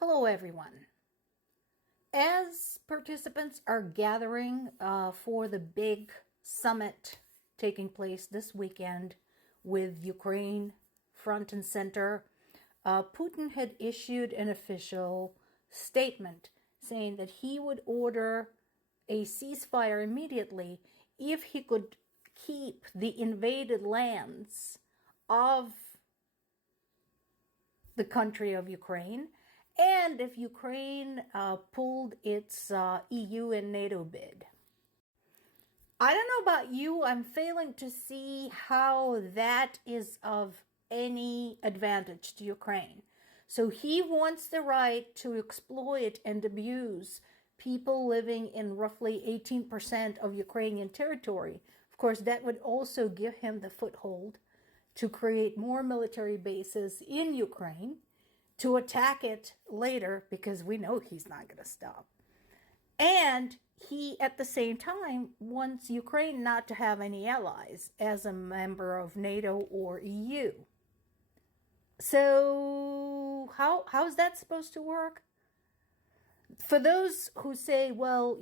Hello, everyone. As participants are gathering for the big summit taking place this weekend with Ukraine front and center, Putin had issued an official statement saying that he would order a ceasefire immediately if he could keep the invaded lands of the country of Ukraine, and if Ukraine pulled its EU and NATO bid. I don't know about you, I'm failing to see how that is of any advantage to Ukraine. So he wants the right to exploit and abuse people living in roughly 18% of Ukrainian territory. Of course, that would also give him the foothold to create more military bases in Ukraine, to attack it later, because we know he's not going to stop. And he, at the same time, wants Ukraine not to have any allies as a member of NATO or EU. So how's that supposed to work? For those who say, well,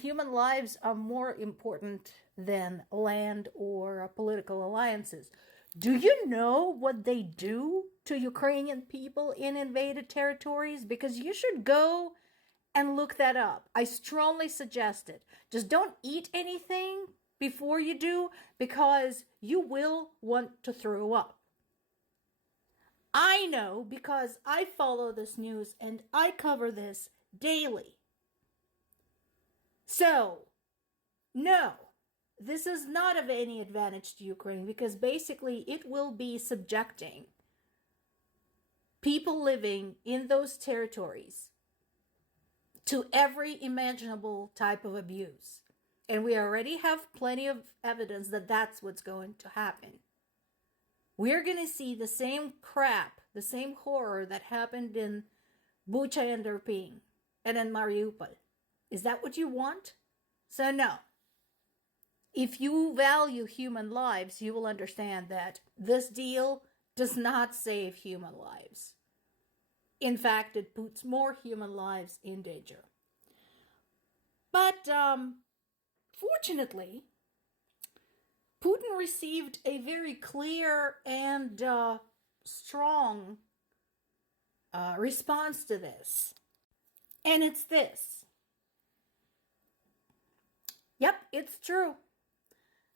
human lives are more important than land or political alliances, do you know what they do to Ukrainian people in invaded territories? Because you should go and look that up. I strongly suggest it. Just don't eat anything before you do, because you will want to throw up. I know, because I follow this news and I cover this daily. So, no. This is not of any advantage to Ukraine, because basically it will be subjecting people living in those territories to every imaginable type of abuse. And we already have plenty of evidence that that's what's going to happen. We're going to see the same crap, the same horror that happened in Bucha and Irpin and in Mariupol. Is that what you want? So no. If you value human lives, you will understand that this deal does not save human lives. In fact, it puts more human lives in danger. But fortunately, Putin received a very clear and strong response to this. And it's this. Yep, it's true.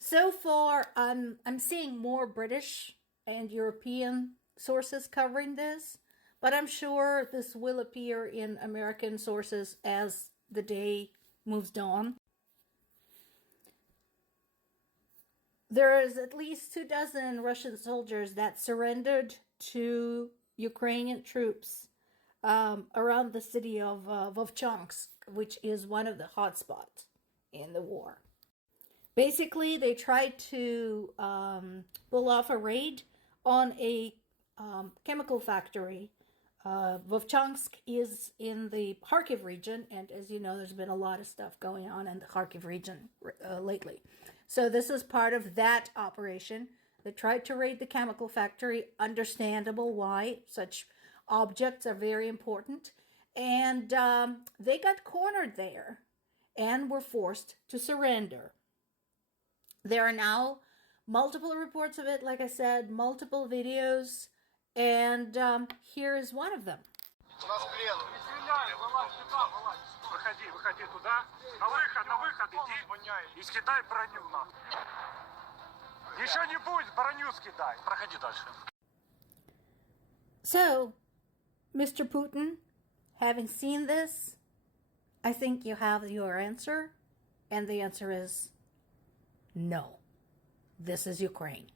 So far, I'm seeing more British and European sources covering this, but I'm sure this will appear in American sources as the day moves on. There is at least 24 Russian soldiers that surrendered to Ukrainian troops around the city of Vovchansk, which is one of the hotspots in the war. Basically, they tried to pull off a raid on a chemical factory. Vovchansk is in the Kharkiv region, and as you know, there's been a lot of stuff going on in the Kharkiv region lately. So this is part of that operation. They tried to raid the chemical factory. Understandable why. Such objects are very important. And they got cornered there and were forced to surrender. There are now multiple reports of it, like I said, multiple videos, and here is one of them. So, Mr. Putin, having seen this, I think you have your answer, and the answer is no. This is Ukraine.